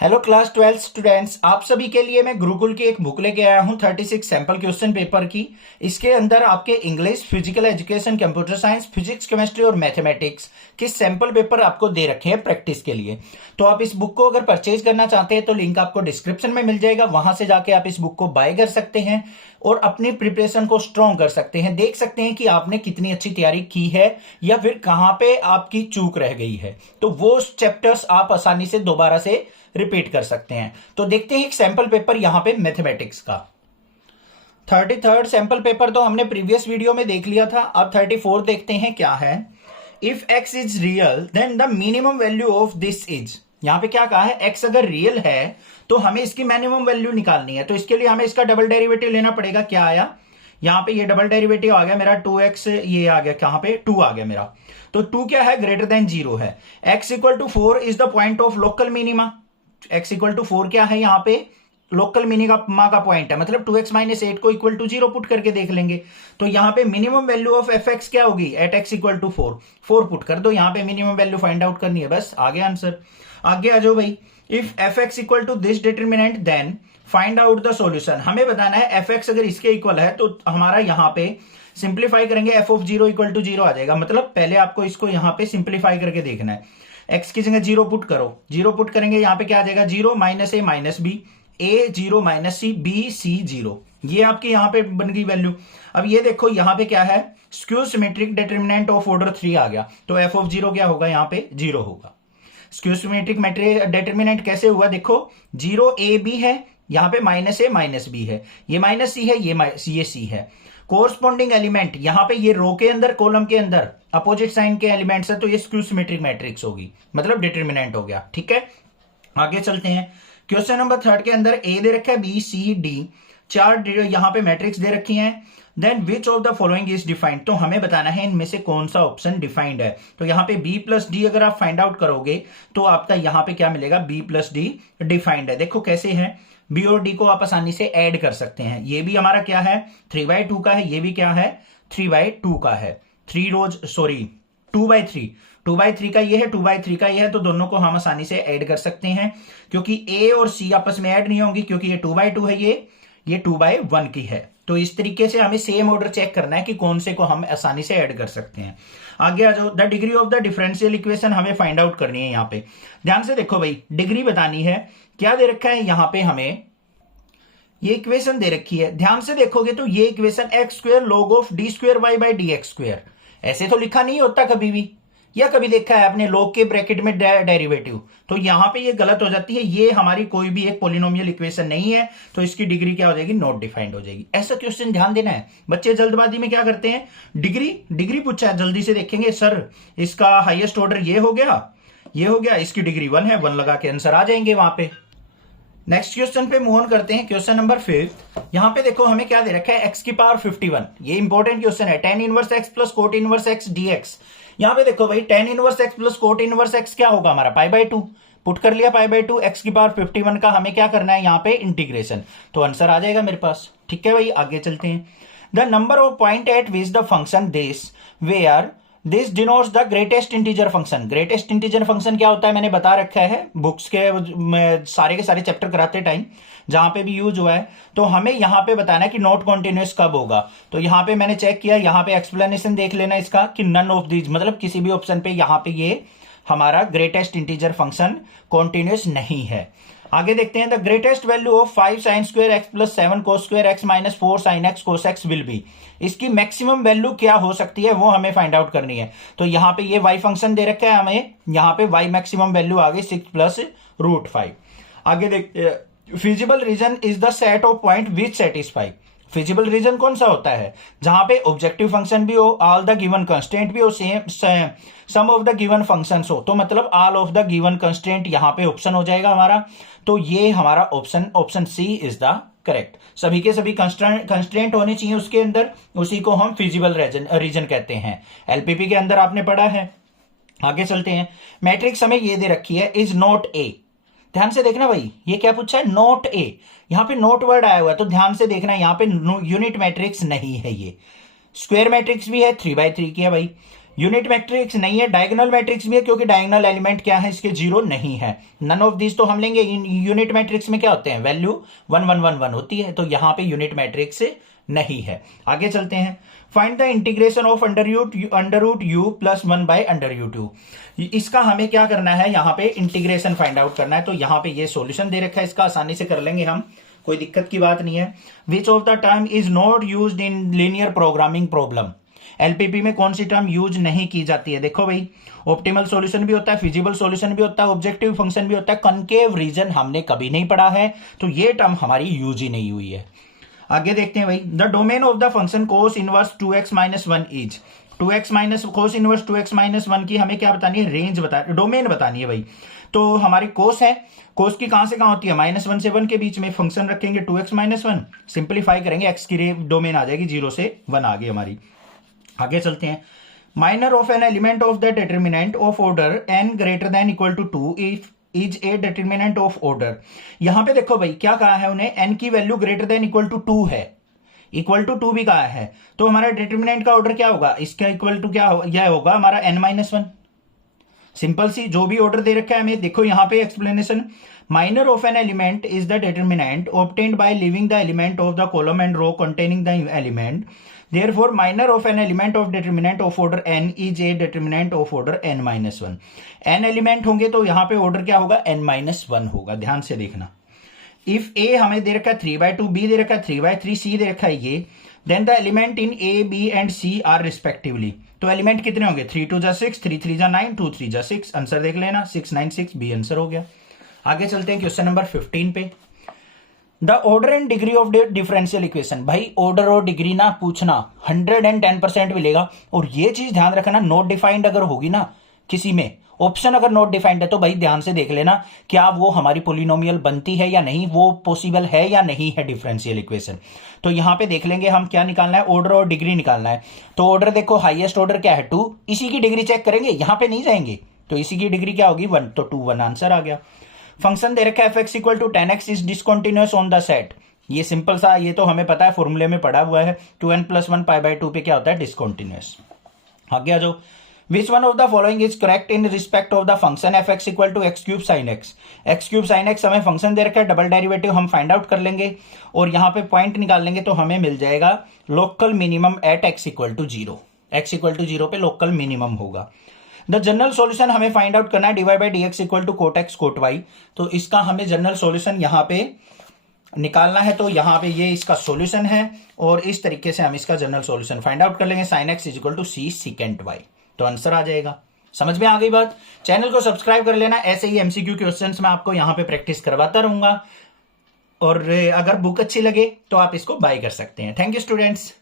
Hello class 12 students, आप सभी के लिए मैं गुरुकुल की एक बुक लेके आया हूं 36 सैंपल क्वेश्चन पेपर की। इसके अंदर आपके English, physical education, computer science, physics, chemistry और मैथमेटिक्स के सैंपल पेपर आपको दे रखे हैं प्रैक्टिस के लिए। तो आप इस बुक को अगर परचेज करना चाहते हैं तो लिंक आपको डिस्क्रिप्शन में मिल जाएगा, वहां से जाके आप इस बुक को बाय कर सकते हैं और अपनी प्रिपरेशन को स्ट्रॉन्ग कर सकते हैं। देख सकते हैं कि आपने कितनी अच्छी तैयारी की है या फिर कहां पे आपकी चूक रह गई है, तो वो चैप्टर्स आप आसानी से दोबारा से रिपीट कर सकते हैं। तो देखते हैं एक सैंपल पेपर यहां पे मैथमेटिक्स का। 33rd सैंपल पेपर तो हमने प्रीवियस वीडियो में देख लिया था। अब 34 देखते हैं क्या है। If x is real then the minimum value of this is. यहां पे क्या कहा है, x अगर रियल है तो हमें इसकी मिनिमम वैल्यू निकालनी है। तो इसके लिए हमें इसका डबल डेरिवेटिव लेना पड़ेगा। क्या आया यहां पे, ये डबल डेरिवेटिव आ गया मेरा 2x, ये आ गया कहां पे 2 आ गया मेरा। तो 2 क्या है, ग्रेटर देन 0 है। x equal to 4 is the point of local minima. x equal to 4 क्या है, यहां पे लोकल मिनिमा का पॉइंट है, मतलब 2x माइनस 8 को इक्वल टू 0 पुट करके देख लेंगे। तो यहां पे minimum value of f x क्या होगी, at x equal to 4 put कर दो। यहां पे मिनिमम वैल्यू फाइंड आउट करनी है, बस आ गया आंसर। आगे आ जाओ भाई। If f x equal to this determinant then find out the solution. हमें बताना है एफ एक्स अगर इसके इक्वल है तो हमारा यहां पे सिंप्लीफाई करेंगे, एफ ऑफ 0 इक्वल टू 0 आ जाएगा। मतलब पहले आपको इसको यहां पे सिंप्लीफाई करके देखना है। एक्स की जगह 0 पुट करो, 0 पुट करेंगे यहां पे क्या आ जाएगा, 0 माइनस ए माइनस बी, ए 0 माइनस सी, बी सी 0। ये आपकी यहां पे बन गई वैल्यू। अब ये देखो यहां पे क्या है, skew symmetric determinant of order 3 आ गया। तो एफ ऑफ 0 क्या होगा, यहां पे 0 होगा। स्क्यू सिमेट्रिक डिटरमिनेंट कैसे हुआ, देखो 0 ए बी है, यहां पे माइनस ए माइनस बी है, ये माइनस सी है, ये सी है। कोरस्पॉन्डिंग एलिमेंट यहां पे ये रो के अंदर, कॉलम के अंदर अपोजिट साइन के एलिमेंट्स है, तो ये स्क्यू सिमेट्रिक मैट्रिक्स होगी, मतलब डिटरमिनेंट हो गया। ठीक है, आगे चलते हैं। क्वेश्चन नंबर 3 के अंदर ए दे रखा है, बी सी डी, 4 यहां पे मैट्रिक्स दे रखी हैं। Then which of the following is defined. तो हमें बताना है इनमें से कौन सा ऑप्शन डिफाइंड है। तो यहां पे बी प्लस डी अगर आप फाइंड आउट करोगे तो आपका यहां पे क्या मिलेगा, बी प्लस डी डिफाइंड है। देखो कैसे है, बी और डी को आप आसानी से ऐड कर सकते हैं। ये भी हमारा क्या है, 3/2 का है, ये भी क्या है 3/2 का है। 2/3 का ये है, 2/3 का ये है, तो दोनों को हम आसानी से ऐड कर सकते हैं क्योंकि ए और सी आपस में ऐड नहीं होंगी, क्योंकि ये 2/2 है, ये 2/1 की है। तो इस तरीके से हमें सेम ऑर्डर चेक करना है कि कौन से को हम आसानी से ऐड कर सकते हैं। आगे आ जाओ। The degree of the differential equation हमें फाइंड आउट करनी है। यहां पे ध्यान से देखो भाई, डिग्री बतानी है। क्या दे रखा है यहां पे, हमें ये इक्वेशन दे रखी है। ध्यान से देखोगे तो ये equation x square log of d square y by d x square, ऐसे तो लिखा नहीं होता कभी भी, या कभी देखा है आपने log के ब्रैकेट में डेरिवेटिव, तो यहां पे ये गलत हो जाती है। ये हमारी कोई भी एक पोलिनोमियल इक्वेशन नहीं है, तो इसकी डिग्री क्या हो जाएगी, नॉट डिफाइंड हो जाएगी। ऐसा क्वेश्चन ध्यान देना है। बच्चे जल्दबाजी में क्या करते हैं, डिग्री पूछा है, जल्दी से देखेंगे सर इसका हाईएस्ट ऑर्डर ये हो गया, इसकी डिग्री 1 है, 1 लगा के आंसर आ जाएंगे वहां पे। नेक्स्ट क्वेश्चन पे मूव ऑन करते हैं। Question number 5। यहां पे देखो हमें क्या दे रखा है, x की पावर 51। ये इंपॉर्टेंट क्वेश्चन है। tan inverse x plus cot inverse x dx। यहां पे देखो भाई, tan inverse x plus cot inverse x क्या होगा हमारा, π/2 पुट कर लिया, π/2। x की पावर 51 का हमें क्या करना है, यहां पे इंटीग्रेशन, तो आंसर आ जाएगा मेरे पास। ठीक है भाई, आगे चलते हैं। The number of point eight which the function this denotes the greatest integer function. Greatest integer function क्या होता है मैंने बता रखा है बुक्स के सारे के सारे चैप्टर कराते टाइम, जहां पे भी यूज हुआ है। तो हमें यहां पे बताना है कि नॉट कॉन्टिन्यूस कब होगा। तो यहां पे मैंने चेक किया, यहां पे एक्सप्लेनेशन देख लेना इसका कि नन ऑफ दीज, मतलब किसी भी ऑप्शन पे यहां पे ये हमारा ग्रेटेस्ट इंटीजर फंक्शन कॉन्टिन्यूस नहीं है। आगे देखते हैं। The greatest value of 5 sin square x plus 7 cos square x minus 4 sin x cos x will be. इसकी मैक्सिमम वैल्यू क्या हो सकती है वो हमें फाइंड आउट करनी है। तो यहां पे ये y फंक्शन दे रखा है हमें, यहां पे y मैक्सिमम वैल्यू आ गई 6 प्लस √5। आगे देखते हैं। Feasible region is the set of point which satisfy. Feasible region कौन सा होता है, जहां पे ऑब्जेक्टिव फंक्शन भी हो, ऑल द गिवन कंस्टेंट भी हो, sum of the given functions हो। तो मतलब all of the given constant यहां पे ऑप्शन हो जाएगा हमारा। तो ये हमारा option C is the correct. सभी के सभी कंस्ट्रेंट होने चाहिए उसके अंदर, उसी को हम फिजिबल रीजन कहते हैं। एलपीपी के अंदर आपने पढ़ा है। आगे चलते हैं। मैट्रिक्स हमें ये दे रखी है, इज नॉट ए। ध्यान से देखना भाई, ये क्या पूछा है, नॉट ए। यहां पे नोट वर्ड आया हुआ है, तो ध्यान से देखना, यहां पे यूनिट मैट्रिक्स नहीं है। ये स्क्वायर मैट्रिक्स भी है, 3/3 की है भाई। यूनिट मैट्रिक्स नहीं है, डायगोनल मैट्रिक्स भी है क्योंकि डायगोनल एलिमेंट क्या है इसके, 0 नहीं है। नन ऑफ दिस तो हम लेंगे। यूनिट मैट्रिक्स में क्या होते हैं, वैल्यू 1 1 1 1 होती है, तो यहां पे यूनिट मैट्रिक्स नहीं है। आगे चलते हैं। Find the integration of under root u plus 1 by under root u. इसका हमें क्या करना है, यहां पे इंटीग्रेशन फाइंड आउट करना है। तो यहां पे ये सॉल्यूशन दे रखा है, इसका आसानी से कर लेंगे हम, कोई दिक्कत की बात नहीं है। विच of the term is not used in linear programming problem. LPP में कौन सी टर्म यूज नहीं की जाती है, देखो भाई, ऑप्टिमल सॉल्यूशन भी होता है, फिजिबल सॉल्यूशन भी होता है, ऑब्जेक्टिव फंक्शन भी होता है, कनकेव रीजन हमने कभी नहीं पढ़ा है, तो ये टर्म हमारी यूज ही नहीं हुई है। आगे देखते हैं भाई। The domain of the function cos inverse 2x minus 1 is 2x minus cos inverse 2x minus 1 की हमें क्या बतानी है, रेंज बता, डोमेन बतानी है भाई। तो हमारी कोस है, कोस की कहां से कहां होती है, -1 से 1 के बीच में। फंक्शन रखेंगे 2x माइनस 1, सिंप्लीफाई करेंगे, x की डोमेन आ जाएगी 0 से 1 आ गई हमारी। आगे चलते हैं। Minor of an element of the determinant of order n greater than equal to 2 if is a determinant of order. यहां पे देखो भाई क्या कहा है उन्हें, n की value greater than equal to 2 है, इक्वल टू 2 भी कहा है, तो हमारा डिटर्मिनेंट का ऑर्डर क्या होगा, इसका इक्वल टू क्या यह होगा हमारा n-1। सिंपल सी, जो भी ऑर्डर दे रखा है हमें, देखो यहां पे explanation, minor of an element is the determinant obtained by leaving the element of the column and row containing the element. Therefore, minor of an element of determinant of order n is a determinant of order n-1। n element होंगे तो यहां पे order क्या होगा, n-1 होगा, ध्यान से देखना। इफ a हमें दे रखा है 3/2, b दे रखा है 3/3, c दे रखा है ये, then the element in a, b and c are respectively. तो एलिमेंट कितने होंगे, 3 2 जा 6, 3 3 जा 9, 2 3 जा 6। आंसर देख लेना, 6 9 6 बी आंसर हो गया। आगे चलते हैं क्वेश्चन नंबर 15 पे। The order and degree of differential equation. भाई ऑर्डर और डिग्री ना पूछना 110% मिलेगा, और ये चीज ध्यान रखना, नॉट डिफाइंड अगर होगी ना किसी में, ऑप्शन अगर नॉट डिफाइंड है तो भाई ध्यान से देख लेना क्या वो हमारी पोलिनोमियल बनती है या नहीं, वो पॉसिबल है या नहीं है डिफरेंशियल इक्वेशन। तो यहां पे देख लेंगे हम क्या निकालना है, ऑर्डर और डिग्री निकालना है। तो ऑर्डर देखो, हाईएस्ट ऑर्डर क्या है 2, इसी की डिग्री चेक करेंगे, यहां पे नहीं जाएंगे, तो इसी की डिग्री क्या होगी 1, तो 2 1 आंसर आ गया। फंक्शन दे रखा है fx equal to 10x is discontinuous on the set. ये सिंपल सा, ये तो हमें पता है, फॉर्मूले में पढ़ा हुआ है, 2n + 1 π/2 पे क्या होता है, डिसकंटिन्यूअस। आगे आ जाओ। Which one of the following is correct in respect of the function fx equal to x³ sin x। x³ sin x हमें फंक्शन दे रखा है, डबल डेरिवेटिव हम फाइंड आउट कर लेंगे, और यहां पे पॉइंट निकाल लेंगे, तो हमें मिल जाएगा local minimum at x equal to 0। x equal to 0 पे लोकल मिनिमम होगा। द जनरल सॉल्यूशन हमें फाइंड आउट करना है, dy/dx equal to cot x cot y। तो इसका हमें जनरल सॉल्यूशन यहां पे निकालना है, तो यहां पे ये इसका सॉल्यूशन है, और इस तरीके से हम इसका जनरल सॉल्यूशन फाइंड आउट कर लेंगे, sin x equal to c secant y। तो आंसर आ जाएगा। समझ में आ गई बात। चैनल को सब्सक्राइब कर लेना, ऐसे ही एमसीक्यू क्वेश्चंस मैं आपको यहां पे प्रैक्टिस करवाता रहूंगा, और अगर बुक अच्छी लगे तो आप इसको बाय कर सकते हैं। Thank you students.